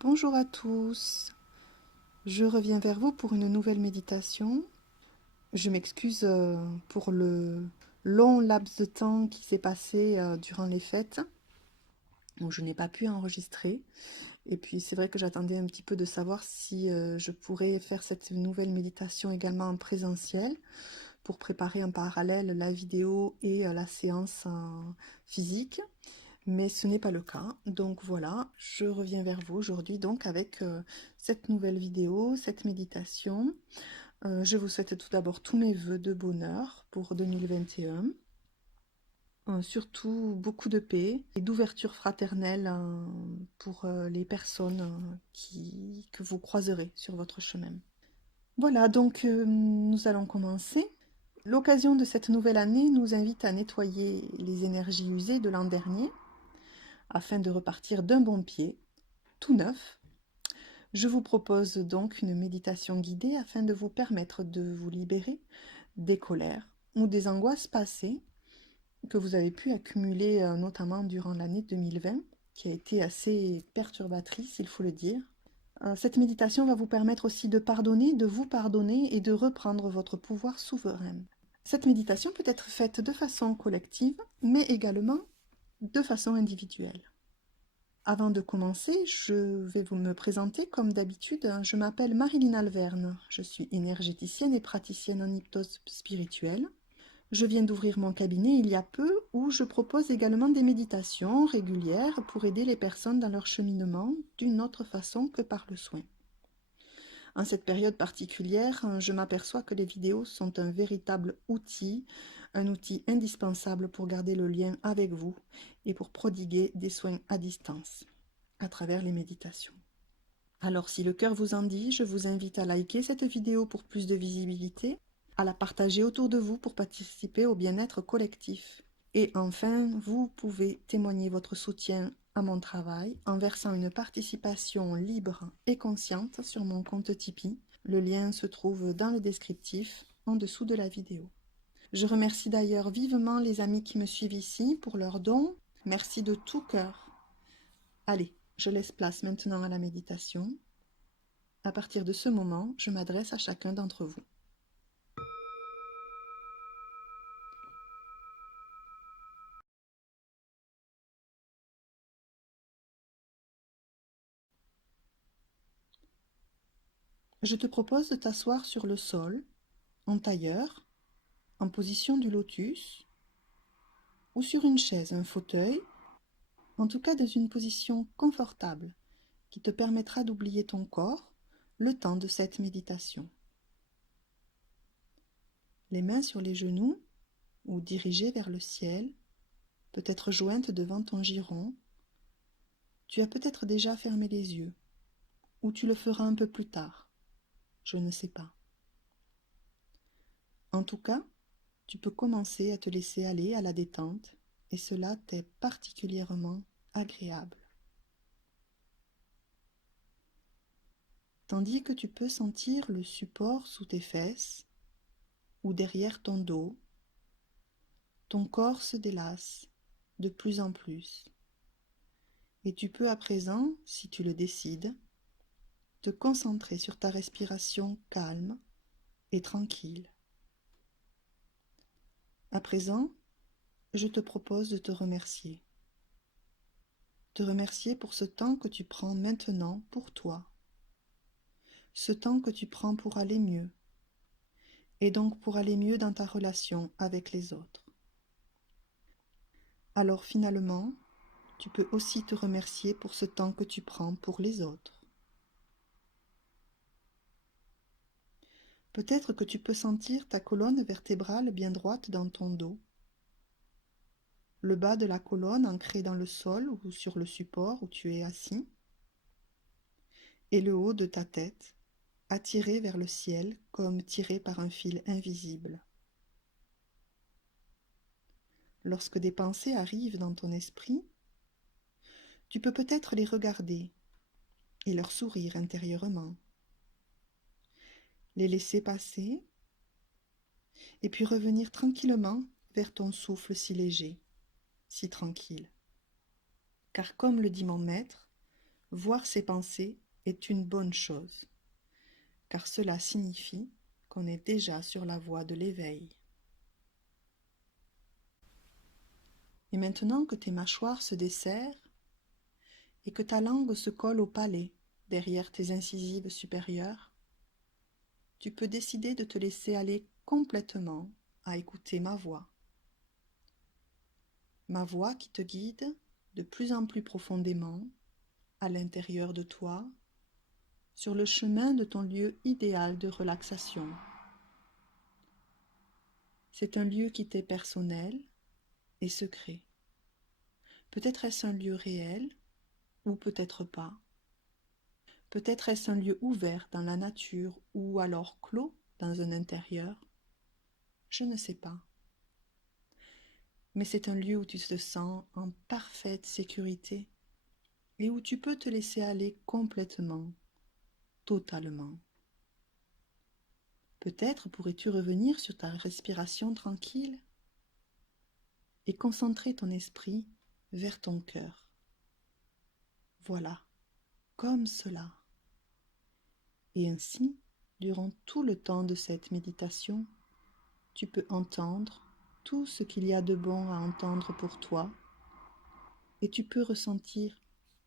Bonjour à tous, je reviens vers vous pour une nouvelle méditation. Je m'excuse pour le long laps de temps qui s'est passé durant les fêtes, où je n'ai pas pu enregistrer. Et puis c'est vrai que j'attendais un petit peu de savoir si je pourrais faire cette nouvelle méditation également en présentiel, pour préparer en parallèle la vidéo et la séance physique. Mais ce n'est pas le cas. Donc voilà, je reviens vers vous aujourd'hui donc avec cette nouvelle vidéo, cette méditation. Je vous souhaite tout d'abord tous mes vœux de bonheur pour 2021. Surtout beaucoup de paix et d'ouverture fraternelle pour les personnes que vous croiserez sur votre chemin. Voilà, donc nous allons commencer. L'occasion de cette nouvelle année nous invite à nettoyer les énergies usées de l'an dernier afin de repartir d'un bon pied, tout neuf. Je vous propose donc une méditation guidée afin de vous permettre de vous libérer des colères ou des angoisses passées que vous avez pu accumuler notamment durant l'année 2020, qui a été assez perturbatrice, il faut le dire. Cette méditation va vous permettre aussi de pardonner, de vous pardonner et de reprendre votre pouvoir souverain. Cette méditation peut être faite de façon collective, mais également de façon individuelle. Avant de commencer, je vais vous me présenter comme d'habitude. Je m'appelle Marilyn Alverne. Je suis énergéticienne et praticienne en hypnose spirituelle. Je viens d'ouvrir mon cabinet il y a peu où je propose également des méditations régulières pour aider les personnes dans leur cheminement d'une autre façon que par le soin. En cette période particulière, je m'aperçois que les vidéos sont un véritable outil, un outil indispensable pour garder le lien avec vous et pour prodiguer des soins à distance à travers les méditations. Alors si le cœur vous en dit, je vous invite à liker cette vidéo pour plus de visibilité, à la partager autour de vous pour participer au bien-être collectif. Et enfin, vous pouvez témoigner votre soutien à mon travail en versant une participation libre et consciente sur mon compte Tipeee. Le lien se trouve dans le descriptif en dessous de la vidéo. Je remercie d'ailleurs vivement les amis qui me suivent ici pour leurs dons. Merci de tout cœur. Allez, je laisse place maintenant à la méditation. À partir de ce moment, je m'adresse à chacun d'entre vous. Je te propose de t'asseoir sur le sol, en tailleur, en position du lotus, ou sur une chaise, un fauteuil, en tout cas dans une position confortable qui te permettra d'oublier ton corps le temps de cette méditation. Les mains sur les genoux ou dirigées vers le ciel, peut-être jointes devant ton giron. Tu as peut-être déjà fermé les yeux, ou tu le feras un peu plus tard, je ne sais pas. En tout cas, tu peux commencer à te laisser aller à la détente et cela t'est particulièrement agréable. Tandis que tu peux sentir le support sous tes fesses ou derrière ton dos, ton corps se délasse de plus en plus et tu peux à présent, si tu le décides, te concentrer sur ta respiration calme et tranquille. À présent, je te propose de te remercier. Te remercier pour ce temps que tu prends maintenant pour toi. Ce temps que tu prends pour aller mieux, et donc pour aller mieux dans ta relation avec les autres. Alors finalement, tu peux aussi te remercier pour ce temps que tu prends pour les autres. Peut-être que tu peux sentir ta colonne vertébrale bien droite dans ton dos, le bas de la colonne ancré dans le sol ou sur le support où tu es assis, et le haut de ta tête attiré vers le ciel comme tiré par un fil invisible. Lorsque des pensées arrivent dans ton esprit, tu peux peut-être les regarder et leur sourire intérieurement, les laisser passer et puis revenir tranquillement vers ton souffle si léger, si tranquille. Car comme le dit mon maître, Voir ses pensées est une bonne chose, car cela signifie qu'on est déjà sur la voie de l'éveil. Et maintenant que tes mâchoires se desserrent et que ta langue se colle au palais derrière tes incisives supérieures, tu peux décider de te laisser aller complètement à écouter ma voix. Ma voix qui te guide de plus en plus profondément à l'intérieur de toi, sur le chemin de ton lieu idéal de relaxation. C'est un lieu qui t'est personnel et secret. Peut-être est-ce un lieu réel ou peut-être pas. Peut-être est-ce un lieu ouvert dans la nature ou alors clos dans un intérieur. Je ne sais pas. Mais c'est un lieu où tu te sens en parfaite sécurité et où tu peux te laisser aller complètement, totalement. Peut-être pourrais-tu revenir sur ta respiration tranquille et concentrer ton esprit vers ton cœur. Voilà, comme cela. Et ainsi, durant tout le temps de cette méditation, tu peux entendre tout ce qu'il y a de bon à entendre pour toi et tu peux ressentir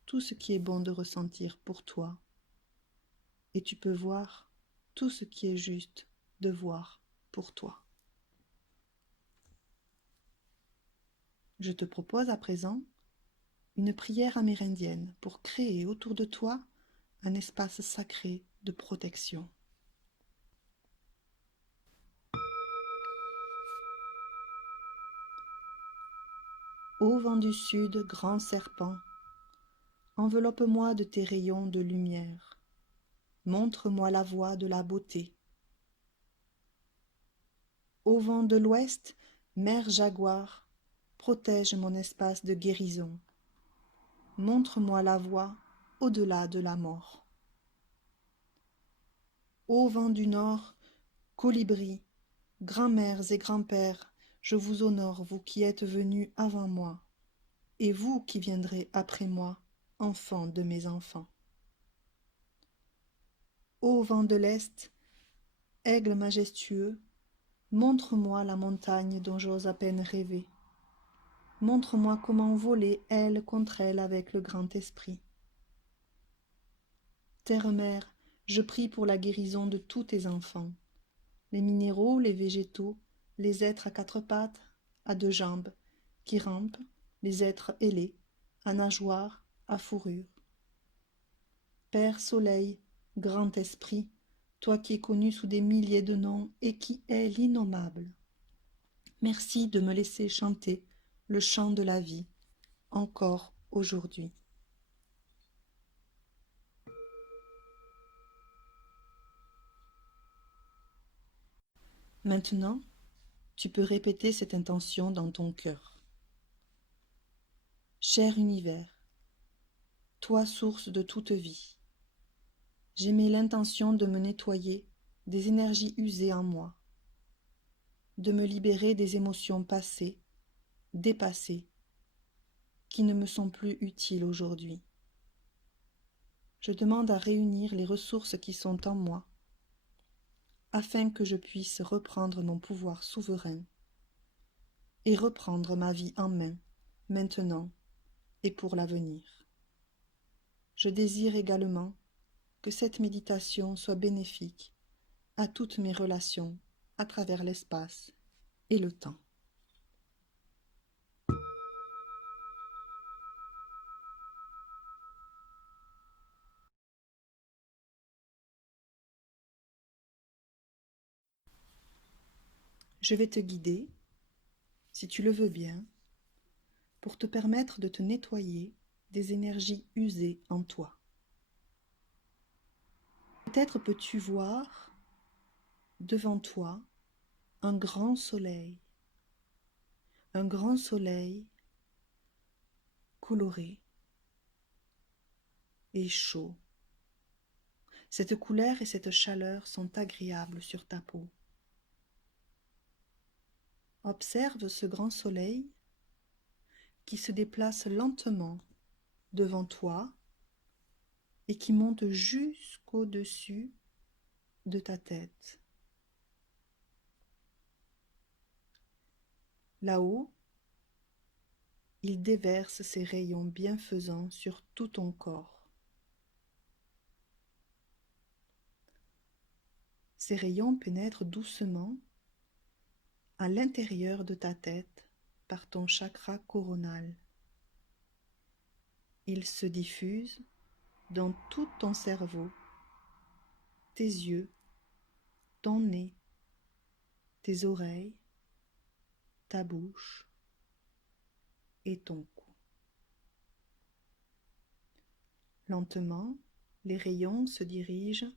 tout ce qui est bon de ressentir pour toi et tu peux voir tout ce qui est juste de voir pour toi. Je te propose à présent une prière amérindienne pour créer autour de toi un espace sacré de protection. Ô vent du sud, grand serpent, enveloppe-moi de tes rayons de lumière. Montre-moi la voie de la beauté. Ô vent de l'ouest, mère jaguar, protège mon espace de guérison. Montre-moi la voie au-delà de la mort. Ô vent du nord, colibri, grands-mères et grands-pères, je vous honore, vous qui êtes venus avant moi, et vous qui viendrez après moi, enfants de mes enfants. Ô vent de l'Est, aigle majestueux, montre-moi la montagne dont j'ose à peine rêver. Montre-moi comment voler aile contre aile avec le grand esprit. Terre-mère, je prie pour la guérison de tous tes enfants, les minéraux, les végétaux, les êtres à quatre pattes, à deux jambes, qui rampent, les êtres ailés, à nageoires, à fourrure. Père Soleil, grand esprit, toi qui es connu sous des milliers de noms et qui es l'innommable. Merci de me laisser chanter le chant de la vie, encore aujourd'hui. Maintenant, tu peux répéter cette intention dans ton cœur. Cher univers, toi source de toute vie, j'émets l'intention de me nettoyer des énergies usées en moi, de me libérer des émotions passées, dépassées, qui ne me sont plus utiles aujourd'hui. Je demande à réunir les ressources qui sont en moi, afin que je puisse reprendre mon pouvoir souverain et reprendre ma vie en main, maintenant et pour l'avenir. Je désire également que cette méditation soit bénéfique à toutes mes relations à travers l'espace et le temps. Je vais te guider, si tu le veux bien, pour te permettre de te nettoyer des énergies usées en toi. Peut-être peux-tu voir devant toi un grand soleil coloré et chaud. Cette couleur et cette chaleur sont agréables sur ta peau. Observe ce grand soleil qui se déplace lentement devant toi et qui monte jusqu'au-dessus de ta tête. Là-haut, il déverse ses rayons bienfaisants sur tout ton corps. Ces rayons pénètrent doucement à l'intérieur de ta tête par ton chakra coronal. Ils se diffusent dans tout ton cerveau, tes yeux, ton nez, tes oreilles, ta bouche et ton cou. Lentement, les rayons se dirigent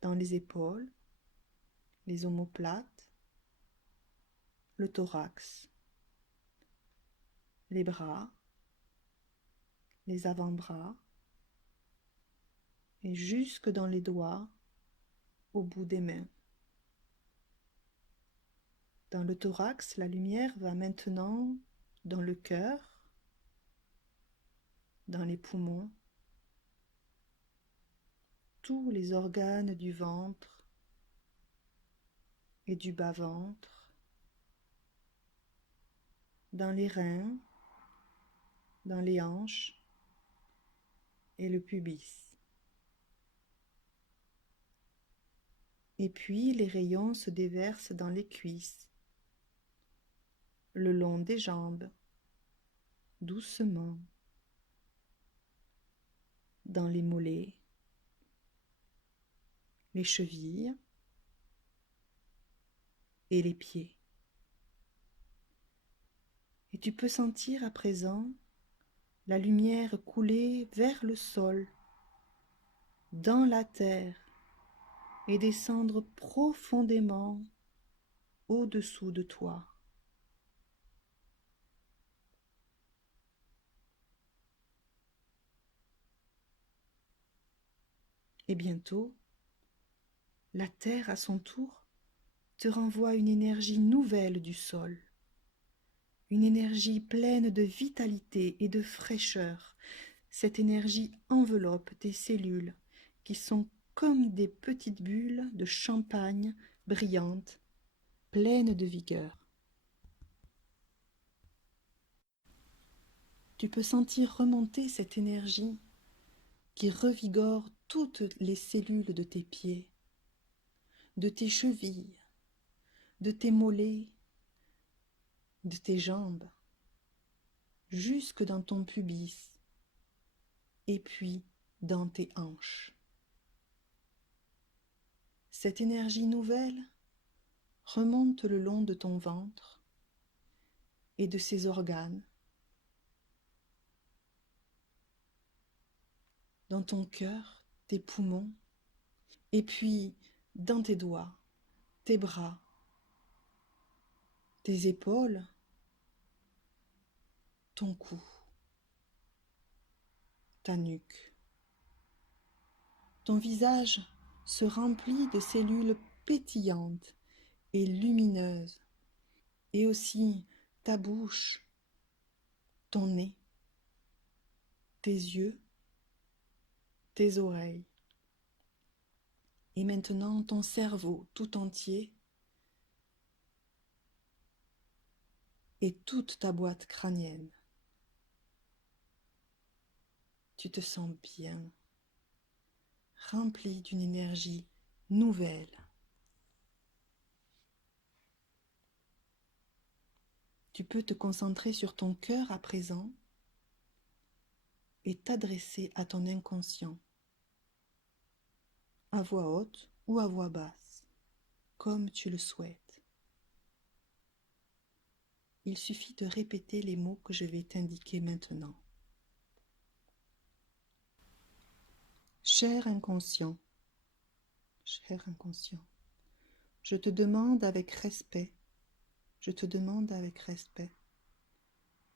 dans les épaules, les omoplates, le thorax, les bras, les avant-bras et jusque dans les doigts au bout des mains. Dans le thorax, la lumière va maintenant dans le cœur, dans les poumons, tous les organes du ventre et du bas-ventre, dans les reins, dans les hanches et le pubis. Et puis les rayons se déversent dans les cuisses, le long des jambes, doucement, dans les mollets, les chevilles et les pieds. Et tu peux sentir à présent la lumière couler vers le sol, dans la terre, et descendre profondément au-dessous de toi. Et bientôt, la terre à son tour te renvoie une énergie nouvelle du sol, une énergie pleine de vitalité et de fraîcheur. Cette énergie enveloppe tes cellules qui sont comme des petites bulles de champagne brillantes, pleines de vigueur. Tu peux sentir remonter cette énergie qui revigore toutes les cellules de tes pieds, de tes chevilles, de tes mollets, de tes jambes, jusque dans ton pubis, et puis dans tes hanches. Cette énergie nouvelle remonte le long de ton ventre et de ses organes, dans ton cœur, tes poumons, et puis dans tes doigts, tes bras, tes épaules, ton cou, ta nuque. Ton visage se remplit de cellules pétillantes et lumineuses, et aussi ta bouche, ton nez, tes yeux, tes oreilles, et maintenant ton cerveau tout entier et toute ta boîte crânienne. Tu te sens bien, rempli d'une énergie nouvelle. Tu peux te concentrer sur ton cœur à présent et t'adresser à ton inconscient, à voix haute ou à voix basse, comme tu le souhaites. Il suffit de répéter les mots que je vais t'indiquer maintenant. Cher inconscient, je te demande avec respect,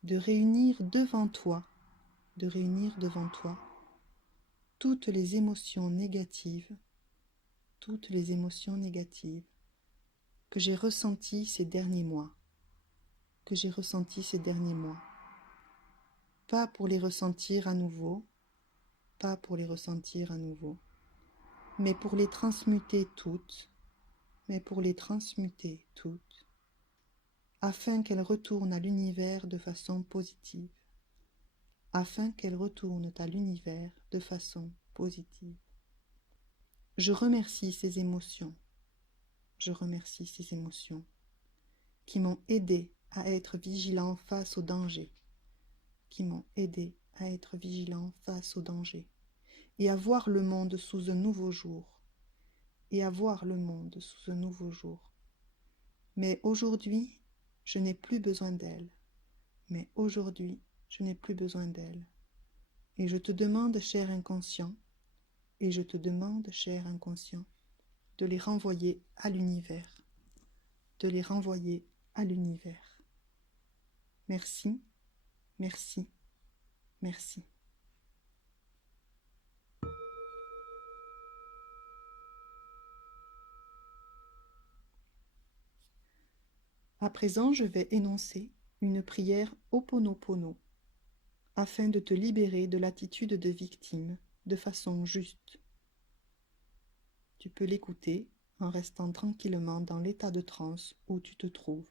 de réunir devant toi toutes les émotions négatives que j'ai ressenties ces derniers mois. Pas pour les ressentir à nouveau, pas pour les ressentir à nouveau, mais pour les transmuter toutes, afin qu'elles retournent à l'univers de façon positive, Je remercie ces émotions, qui m'ont aidé à être vigilant face au danger, et à voir le monde sous un nouveau jour, Mais aujourd'hui, je n'ai plus besoin d'elles. Et je te demande, cher inconscient, de les renvoyer à l'univers. Merci, merci, merci. À présent, je vais énoncer une prière Ho'oponopono afin de te libérer de l'attitude de victime de façon juste. Tu peux l'écouter en restant tranquillement dans l'état de transe où tu te trouves.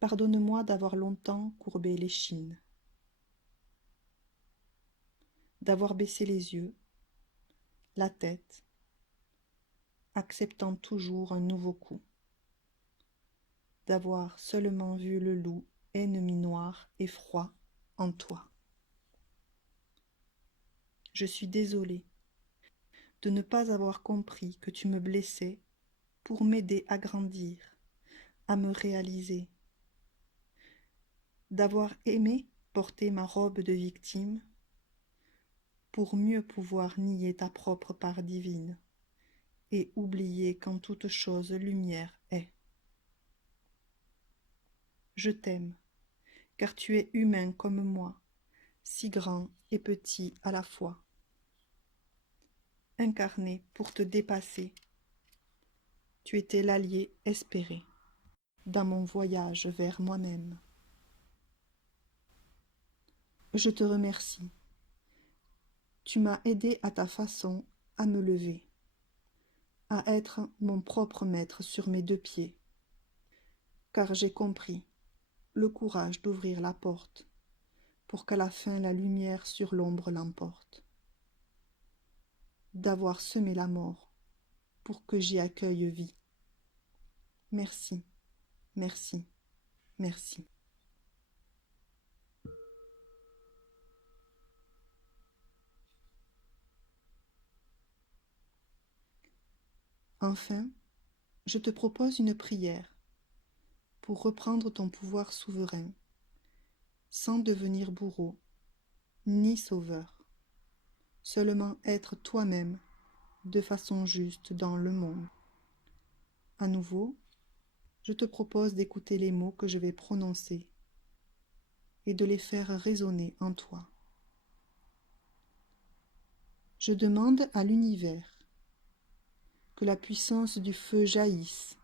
Pardonne-moi d'avoir longtemps courbé l'échine, d'avoir baissé les yeux, la tête, acceptant toujours un nouveau coup, d'avoir seulement vu le loup ennemi noir et froid en toi. Je suis désolée de ne pas avoir compris que tu me blessais pour m'aider à grandir, à me réaliser, d'avoir aimé porter ma robe de victime pour mieux pouvoir nier ta propre part divine et oublier qu'en toute chose lumière est. Je t'aime, car tu es humain comme moi, si grand et petit à la fois. Incarné pour te dépasser, tu étais l'allié espéré dans mon voyage vers moi-même. Je te remercie. Tu m'as aidé à ta façon à me lever, à être mon propre maître sur mes deux pieds, car j'ai compris le courage d'ouvrir la porte pour qu'à la fin la lumière sur l'ombre l'emporte, d'avoir semé la mort pour que j'y accueille vie. Merci, merci, merci. Enfin, je te propose une prière pour reprendre ton pouvoir souverain, sans devenir bourreau, ni sauveur, seulement être toi-même de façon juste dans le monde. À nouveau, je te propose d'écouter les mots que je vais prononcer et de les faire résonner en toi. Je demande à l'univers que la puissance du feu jaillisse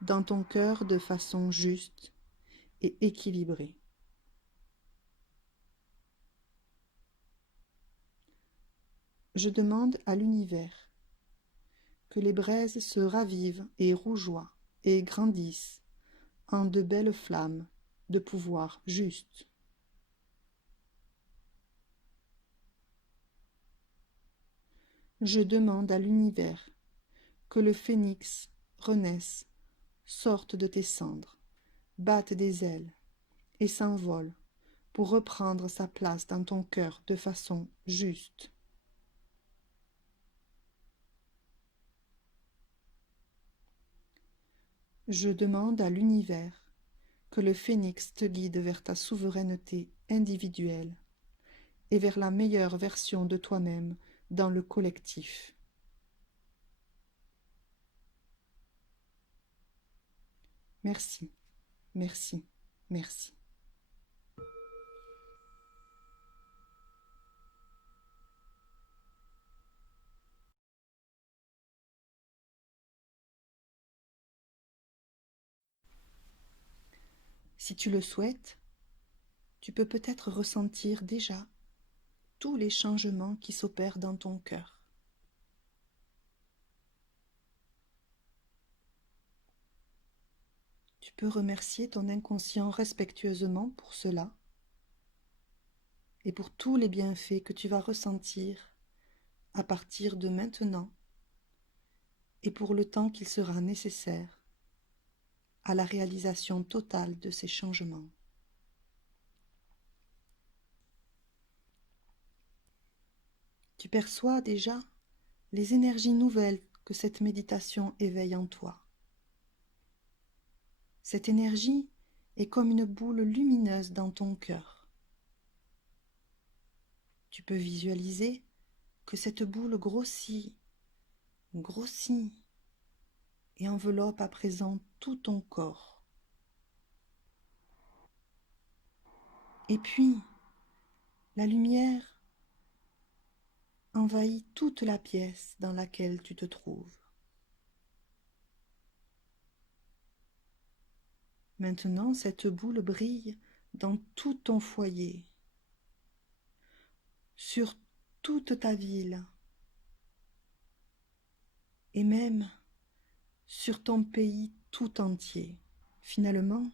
dans ton cœur de façon juste et équilibrée. Je demande à l'univers que les braises se ravivent et rougeoient et grandissent en de belles flammes de pouvoir juste. Je demande à l'univers que le phénix renaisse, sorte de tes cendres, batte des ailes et s'envole pour reprendre sa place dans ton cœur de façon juste. Je demande à l'univers que le phénix te guide vers ta souveraineté individuelle et vers la meilleure version de toi-même dans le collectif. Merci, merci, merci. Si tu le souhaites, tu peux peut-être ressentir déjà tous les changements qui s'opèrent dans ton cœur. Tu peux remercier ton inconscient respectueusement pour cela et pour tous les bienfaits que tu vas ressentir à partir de maintenant et pour le temps qu'il sera nécessaire à la réalisation totale de ces changements. Tu perçois déjà les énergies nouvelles que cette méditation éveille en toi. Cette énergie est comme une boule lumineuse dans ton cœur. Tu peux visualiser que cette boule grossit, grossit et enveloppe à présent tout ton corps. Et puis, la lumière envahit toute la pièce dans laquelle tu te trouves. Maintenant, cette boule brille dans tout ton foyer, sur toute ta ville et même sur ton pays tout entier. Finalement,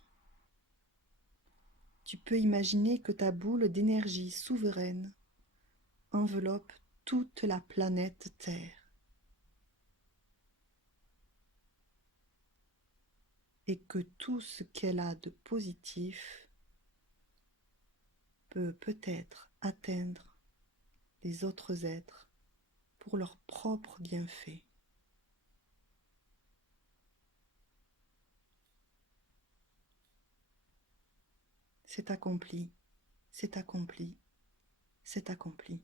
tu peux imaginer que ta boule d'énergie souveraine enveloppe toute la planète Terre et que tout ce qu'elle a de positif peut peut-être atteindre les autres êtres pour leurs propres bienfaits. C'est accompli, c'est accompli, c'est accompli.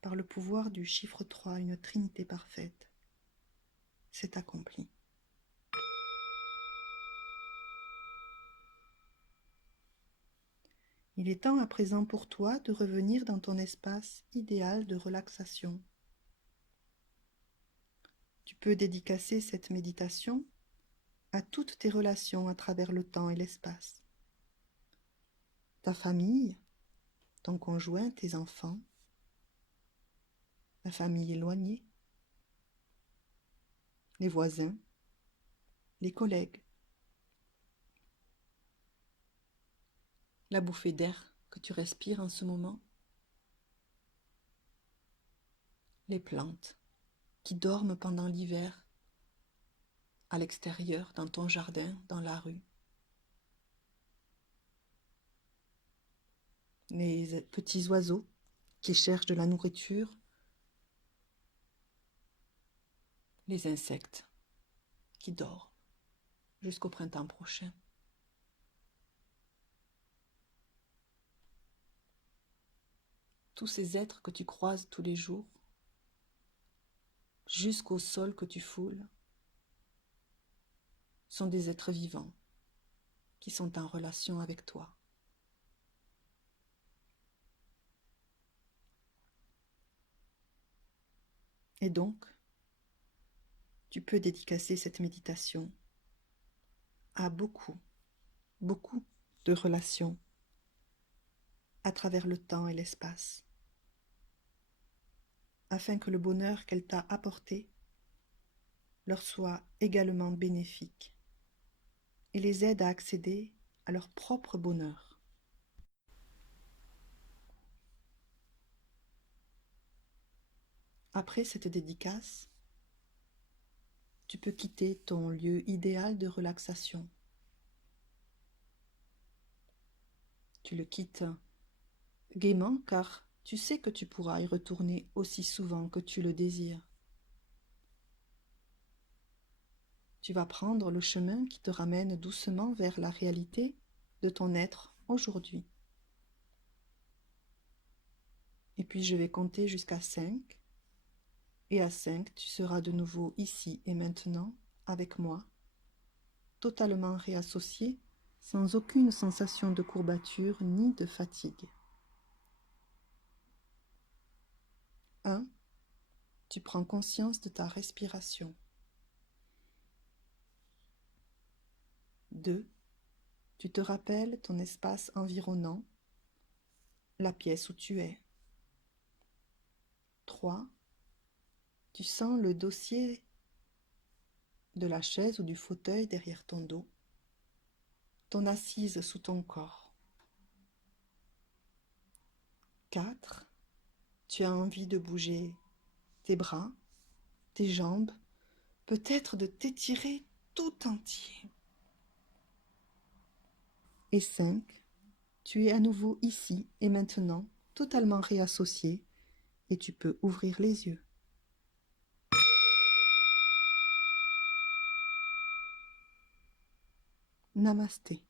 Par le pouvoir du chiffre 3, une trinité parfaite, c'est accompli. Il est temps à présent pour toi de revenir dans ton espace idéal de relaxation. Tu peux dédicacer cette méditation à toutes tes relations à travers le temps et l'espace. Ta famille, ton conjoint, tes enfants, la famille éloignée, les voisins, les collègues, la bouffée d'air que tu respires en ce moment, les plantes qui dorment pendant l'hiver à l'extérieur, dans ton jardin, dans la rue, les petits oiseaux qui cherchent de la nourriture, les insectes qui dorment jusqu'au printemps prochain. Tous ces êtres que tu croises tous les jours, jusqu'au sol que tu foules, sont des êtres vivants qui sont en relation avec toi. Et donc, tu peux dédicacer cette méditation à beaucoup, beaucoup de relations à travers le temps et l'espace, afin que le bonheur qu'elle t'a apporté leur soit également bénéfique et les aide à accéder à leur propre bonheur. Après cette dédicace, tu peux quitter ton lieu idéal de relaxation. Tu le quittes gaiement car tu sais que tu pourras y retourner aussi souvent que tu le désires. Tu vas prendre le chemin qui te ramène doucement vers la réalité de ton être aujourd'hui. Et puis je vais compter jusqu'à 5. Et à 5, tu seras de nouveau ici et maintenant avec moi, totalement réassocié, sans aucune sensation de courbature ni de fatigue. 1. Tu prends conscience de ta respiration. 2. Tu te rappelles ton espace environnant, la pièce où tu es. 3. Tu sens le dossier de la chaise ou du fauteuil derrière ton dos, ton assise sous ton corps. 4. Tu as envie de bouger tes bras, tes jambes, peut-être de t'étirer tout entier. Et 5. Tu es à nouveau ici et maintenant, totalement réassocié, et tu peux ouvrir les yeux. Namasté.